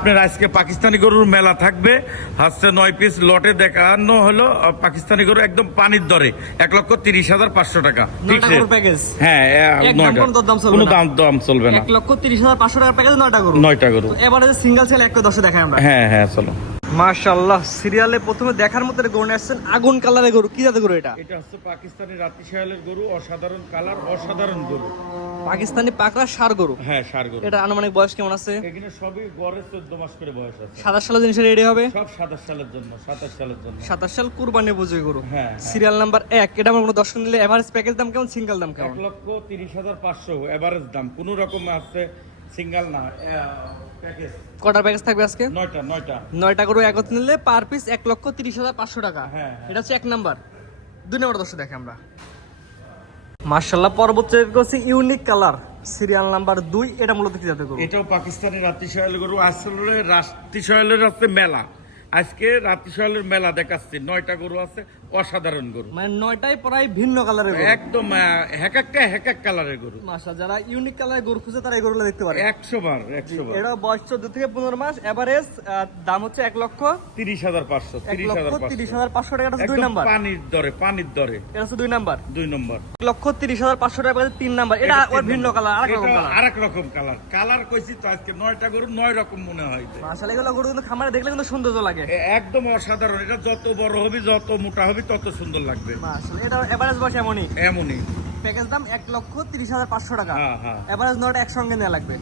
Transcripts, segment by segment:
আপনার আজকে পাকিস্তানি গরুর মেলা থাকবে, হচ্ছে 9 পিস লটে দেখানো হলো পাকিস্তানি গরু একদম পানির দরে 1,30,500 টাকা। হ্যাঁ, কোনো দাম চলবে না। 1,30,500 টাকার প্যাকেজ 9টা গরু। এবারে সিঙ্গেল সেল একটা দশে দেখায় আমরা। হ্যাঁ চলো। মাশাআল্লাহ, সিরিয়ালে প্রথমে দেখার মতো গরু নিয়ে আসছেন, আগুন কালারের গরু। কি জাতের গরু এটা? এটা হচ্ছে পাকিস্তানি রাতি শায়ালের গরু, অসাধারণ কালার, অসাধারণ গরু। পাকিস্তানি পাকড়া ষাঁড় গরু। হ্যাঁ, ষাঁড় গরু। এটা আনুমানিক বয়স কেমন আছে? এখানে সবই গড়ে 14 মাস করে বয়স আছে। 27 সালের জিনিস রেডি হবে? সব 27 সালের জন্য, 27 সালের জন্য। 27 সাল কুরবানি উপযোগী গরু। হ্যাঁ। Serial number 1। এটা আমার কোনো দর্শক নিলে এভারেজ প্যাকেজ দাম কেমন, সিঙ্গেল দাম কেমন? 1,30,500 এভারেজ দাম। কোনো রকম আছে সিঙ্গেল না, প্যাকেজ। কটার প্যাকেজ থাকবে আজকে? 9টা গরু একত্রে নিলে পার পিস 1,30,500 টাকা। হ্যাঁ। এটা হচ্ছে 1 নাম্বার। 2 নাম্বার দর্শক দেখে আমরা। মাশাআল্লাহ, পরবর্তী করছি ইউনিক কালার, সিরিয়াল নাম্বার 2। এটা মূলত কি জাতের গরু? এটাও পাকিস্তানি রাতি শায়াল গরু। আসলে রাতি শায়ালের আছে মেলা, আজকে রাতি শায়ালের মেলা দেখাচ্ছি। 9টা গরু আছে, অসাধারণ গরু। মানে 9টাই প্রায় ভিন্ন কালারের গরু, একদম এক এক কালারের গরু। মাশাআল্লাহ, যারা ইউনিক কালারের গরু খুঁজে তারা এই গরুগুলো দেখতে পারে। 100 বার। এটা বয়স 14 থেকে 15 মাস। এভারেজ দাম হচ্ছে 1,30,500 1,30,500 টাকা। 2 নাম্বার পানির দরে। এটা হচ্ছে 2 নাম্বার। 1,30,500 টাকা 3 নাম্বার। এটা ওর ভিন্ন কালার, আরেক রকম কালার কইছি তো। আজকে 9টা গরু 9 রকম মনে হয়। মাশাআল্লাহ, এগুলো গরু কিন্তু খামারে দেখলে কিন্তু সৌন্দর্য লাগে, একদম অসাধারণ। এটা যত বড় হবে, যত মোটা হবে, তত সুন্দর লাগবে। মাশাআল্লাহ, এটা এভারেজ বয়স এমনই। প্যাকেজ দাম 1,30,500 টাকা। এভারেজ 9টা একসঙ্গে নেওয়া লাগবে।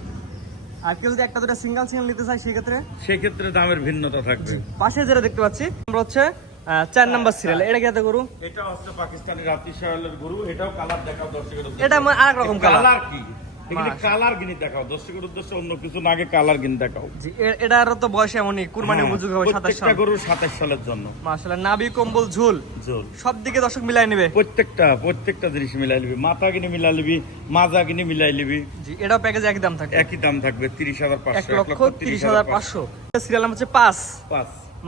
আর কেউ যদি একটা দুটো সিঙ্গেল নিতে চায় সেক্ষেত্রে দামের ভিন্নতা থাকবে। পাশে যেটা দেখতে পাচ্ছি আমরা হচ্ছে 4 নাম্বার সিরিয়াল। এটা কি জাতের গরু? এটা হচ্ছে পাকিস্তানি রাতি শায়ালের গরু। এটাও কালার দেখাও দর্শকের। এটা আরেক রকম কালার। কি কালার গিনি দেখাও দর্শকের উদ্দেশ্যে, অন্য কিছু না, আগে কালার গিনি দেখাও। এটারও তো বয়স এমনই, কুরবানি উপযোগী হবে। 27 সাল গরু 27 সালের জন্য। মাশাআল্লাহ, নাভি কম্বল ঝুল সব দিকে দর্শক মিলাই নেবে। প্রত্যেকটা জিনিস মিলাই নিবি। মাথা কিনে মিলাই নিবি, মাজা কিনে মিলাই নিবি। জি, এটাও প্যাকেজ একই দাম থাকবে। 30,500। 1,30,500। সিরিয়াল নাম্বার হচ্ছে 5।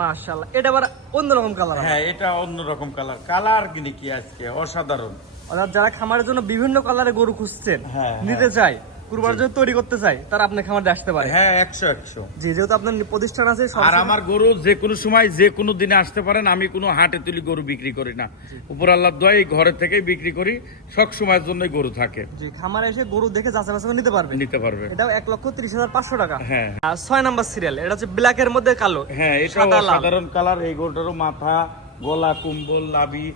মাশাআল্লাহ, এটা আবার অন্যরকম কালার। হ্যাঁ, এটা অন্যরকম কালার কিনে কি আজকে অসাধারণ। অর্থাৎ যারা খামারের জন্য বিভিন্ন কালারের গরু খুঁজছেন, নিতে চায়, কুরবানির জন্য তৈরি করতে চায়, তারা আপনার খামারে আসতে পারে। হ্যাঁ, 100। জি, যেহেতু আপনার প্রতিষ্ঠান আছে। আর আমার গরু যে কোনো সময়, যে কোনো দিনে আসতে পারেন। আমি কোনো হাটে তুলি গরু বিক্রি করি না। উপর আল্লাহর দয়ায় ঘরে থেকেই বিক্রি করি। সব সময়ের জন্য গরু থাকে। জি, খামারে এসে গরু দেখে যাচাই বাছাই নিতে পারবে। এটাও 1,30,500 টাকা। হ্যাঁ। 6 নাম্বার সিরিয়াল। এটা হচ্ছে ব্ল্যাকের মধ্যে কালো। হ্যাঁ, এটা সাধারণ কালার। এই গরুটারও মাথা, গলা, কুম্বল, লাভি,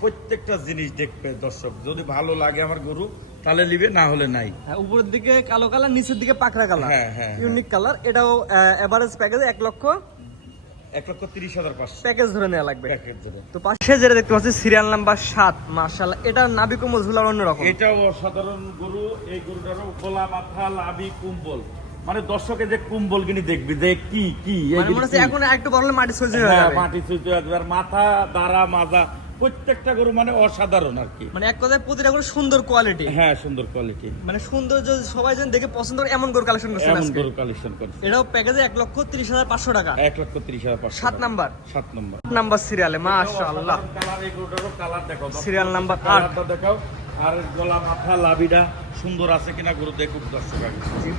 প্রত্যেকটা জিনিস দেখবে দর্শক। যদি ভালো লাগে আমার গরু তাহলে নিবে, না হলে নাই। উপরের দিকে কালো কালার, নিচের দিকে পাকড়া কালার। হ্যাঁ, ইউনিক কালার। এটাও এভারেজ প্যাকেজে 1,30,500 প্যাকেজ ধরে নেওয়া লাগবে। তো পাশে যেটা দেখতে পাচ্ছি সিরিয়াল নাম্বার 7। মাশাআল্লাহ, এটা নাভি কুম্বল ঝুলার অন্যরকম। এটাও অসাধারণ গরু। এই গরুটারও গলা, মাথা, লাভি, কুম্বল, মানে দর্শকে যে কুম্বল কিনে দেখবি যে কি মনে হচ্ছে এখন একটু বড় হলে মাটি সহ্য হয়ে যাবে। মাটি সহ্য হয়ে যাবে। মাথা, দাঁড়া, মাজা, প্রত্যেকটা গরু মানে অসাধারণ আর কি। মানে এক কথায় প্রতিটা গরু সুন্দর কোয়ালিটি। হ্যাঁ, সুন্দর কোয়ালিটি। মানে সুন্দর, সবাই যেন দেখে পছন্দ করে এমন গরু কালেকশন করছেন আজকে। এটাও প্যাকেজে 1,30,500 টাকা। 1,30,500। 7 নাম্বার সিরিয়ালে। মাশাআল্লাহ, কালার, এই গরুটারও কালার দেখাও। সিরিয়াল নাম্বার 8 দেখাও। আর গলা, মাথা, লাভিটা সুন্দর আছে কিনা গরু দেখুক দর্শক।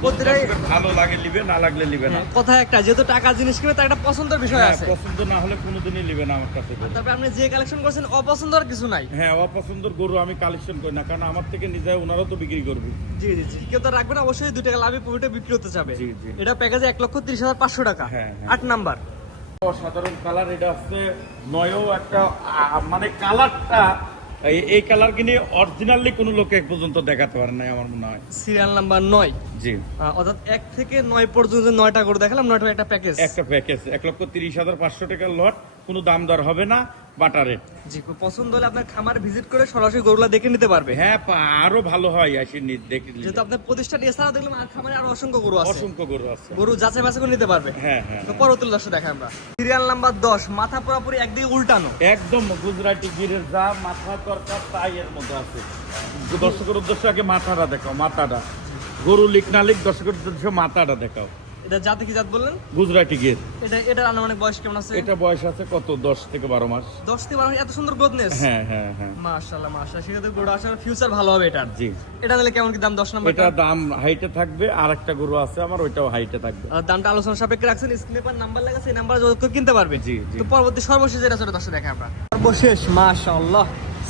প্রতিটাই ভালো লাগে নিবে, না লাগলে নিবে না। কথা একটা, যেহেতু টাকা জিনিস কিনে তার একটা পছন্দের বিষয় আছে। পছন্দ না হলে কোনোদিনই নিবে না আমার কাছে। তারপরে আপনি যে কালেকশন করছেন, অপছন্দ আর কিছু নাই। হ্যাঁ, অপছন্দের গরু আমি কালেকশন করি না, কারণ আমার থেকে নিজে ওনারাও তো বিক্রি করবে। জি, কেউ তো রাখবে না, অবশ্যই 2 টাকা লাভে প্রফিটে বিক্রি হতে যাবে। এটা প্যাকেজে 1,30,500 টাকা। 8 নাম্বার। অসাধারণ কালার। এটা হচ্ছে 9ও একটা, মানে কালারটা, এই কালার কিনে অরিজিনালি কোনো লোক এক পর্যন্ত দেখাতে পারে না আমার মনে হয়। Serial number 9। জি, অর্থাৎ 1 থেকে 9 পর্যন্ত 9টা করে দেখালাম। 9টার একটা প্যাকেজ। 1,30,500 টাকার লট। কোনো দাম দর হবে না, বাটা রেট। জি, পছন্দ হলে আপনার খামার ভিজিট করে সরাসরি গরুলা দেখে নিতে পারবে। হ্যাঁ, আরো ভালো হয় আসি দেখে। যেহেতু আপনার প্রতিষ্ঠান এছাড়া দেখলাম খামারে আরো অসংখ্য গরু আছে। গরু যাচাই বাছাই করে নিতে পারবে। হ্যাঁ। তো পরবর্তী দর্শক দেখা আমরা। Serial number 10। মাথা পুরোপুরি একদিকে উল্টানো, একদম গুজরাটি গিরের যা মাথা দরকার তাই এর মধ্যে আছে। দর্শকের উদ্দেশ্যে আগে মাথাটা দেখাও। মাথাটা গরু লিক না লিক, দর্শকের উদ্দেশ্যে মাথাটা দেখাও। এটা জাতি কি জাত বললেন? গুজরাটি গির। এটার আনুমানিক বয়স কেমন আছে? এটা বয়স আছে কত 10 থেকে 12 মাস। 10 থেকে 12 মাস, এত সুন্দর গ্রোথনেস। হ্যাঁ হ্যাঁ হ্যাঁ, মাশাআল্লাহ মাশাআল্লাহ, সেক্ষেত্রে গরু আসলে ফিউচার ভালো হবে এটার। জি। এটা নিলে কেমন কি দাম? 10 নম্বর এটা দাম হাইটে থাকবে, আর একটা গরু আছে আমার, ওইটাও হাইটে থাকবে। দামটা আলোচনা সাপেক্ষে রাখছেন, স্ক্রিনে পর নাম্বার লেখা আছে, এই নাম্বারে যোগাযোগ করে কিনতে পারবে। জি জি। তো পরবর্তী সর্বশেষ যেটা সেটা দর্শক দেখে আমরা। সর্বশেষ মাশাআল্লাহ,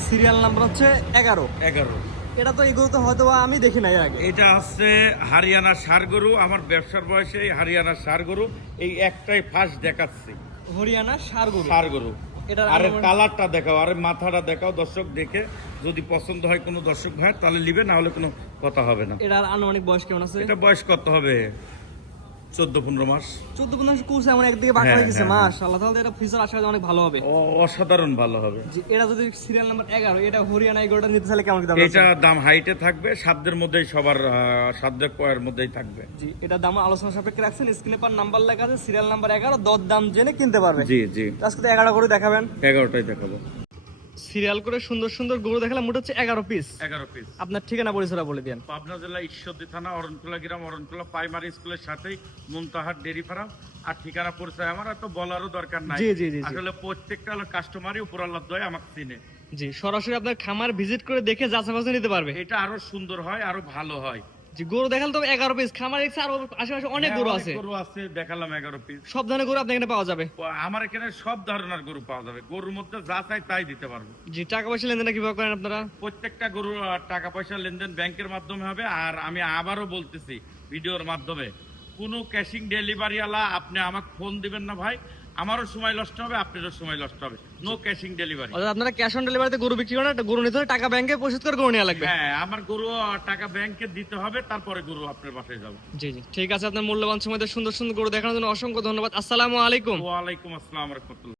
সিরিয়াল নাম্বার হচ্ছে 11। এটা তো এগুলো তো হয়তো আমি দেখি নাই আগে। এটা হচ্ছে হরিয়ানা ষাঁড় গরু। আমার ব্যবসার বয়সে এই হরিয়ানা ষাঁড় গরু এই একটাই ফার্স্ট দেখাচ্ছি। হরিয়ানা ষাঁড় গরু। আরে কালারটা দেখাও, আরে মাথাটা দেখাও দর্শক, দেখে যদি পছন্দ হয় কোনো দর্শক ভাই তাহলে নিবে, না হলে কোনো কথা হবে না। এটার আনুমানিক বয়স কেমন আছে? এটা বয়স কত হবে? 14-15 মাস। 14-15 মাস কোর্স এমন একদিকে বাঁকা হয়ে গেছে। মাশাআল্লাহ, তাহলে এটা ফিচার আশা করি অনেক ভালো হবে। অসাধারণ ভালো হবে। জি, এটা যদি সিরিয়াল নাম্বার 11, এটা হরিয়ানা এই গরুটা নিতে চাইলে কেমন দাম? এটা দাম হাইটে থাকবে, সাধ্যের মধ্যেই, সবার সাধ্যের পয়ের মধ্যেই থাকবে। জি, এটা দাম আলোচনা সাপেক্ষে রাখছেন, স্ক্রিনে পর নাম্বার লেখা আছে, সিরিয়াল নাম্বার 11, দর দাম জেনে কিনতে পারবে। জি জি। আজকে তো 11 গরু দেখাবেন। 11টাই দেখাবো। সিরিয়াল করে সুন্দর সুন্দর গরু দেখালাম, মোট হচ্ছে 11 পিস। 11 পিস। আপনার ঠিকানা পরিচয়টা বলে দেন। পাবনা জেলা ঈশ্বরদী থানা অরণকুলা গ্রাম, অরণকুলা প্রাইমারি স্কুলের সাথেই মুনতাহার ডেরি ফার্ম। আর ঠিকানা পরিচয় আমার তো বলারও দরকার নাই। জি জি জি। আসলে প্রত্যেকটা কাস্টমারই উপর আল্লাহর দয়ায় আমাকে চিনে। জি, সরাসরি আপনার খামার ভিজিট করে দেখে যাচাই বাছাই নিতে পারবে। এটা আরো সুন্দর হয়, আরো ভালো হয়। জি, গরু দেখাল তো 11 পিস, খামার দেখছে আরো আশেপাশে অনেক গরু আছে। গরু আছে, দেখালাম 11 পিস। সব ধরনের গরু আপনার এখানে পাওয়া যাবে। আমার এখানে সব ধরনের গরু পাওয়া যাবে, গরুর মধ্যে যা চাই তাই দিতে পারবো। জি, টাকা পয়সা লেনদেন কিভাবে করেন আপনারা? প্রত্যেকটা গরুর টাকা পয়সা লেনদেন ব্যাংকের মাধ্যমে হবে। আর আমি আবারও বলতেছি ভিডিওর মাধ্যমে, কোনো ক্যাশিং ডেলিভারি আলা আপনি আমাকে ফোন দিবেন না ভাই, আমারও সময় নষ্ট হবে, আপনারও সময় নষ্ট হবে। No cashing delivery. অর্থাৎ আপনারা ক্যাশ অন ডেলিভারিতে গরু বিক্রি করেন, গরু নিতে হলে টাকা ব্যাংকে পরিশোধ করে গরু নেওয়া লাগবে। হ্যাঁ, আমার গরু টাকা ব্যাংকে দিতে হবে, তারপরে গরু আপনার বাসায় যাবে। জি জি, ঠিক আছে। আপনার মূল্যবান সময় দিয়ে সুন্দর সুন্দর গরু দেখানোর জন্য অসংখ্য ধন্যবাদ। আসসালামু আলাইকুম। ওয়ালাইকুম আসসালাম রাহমাতুল্লাহ।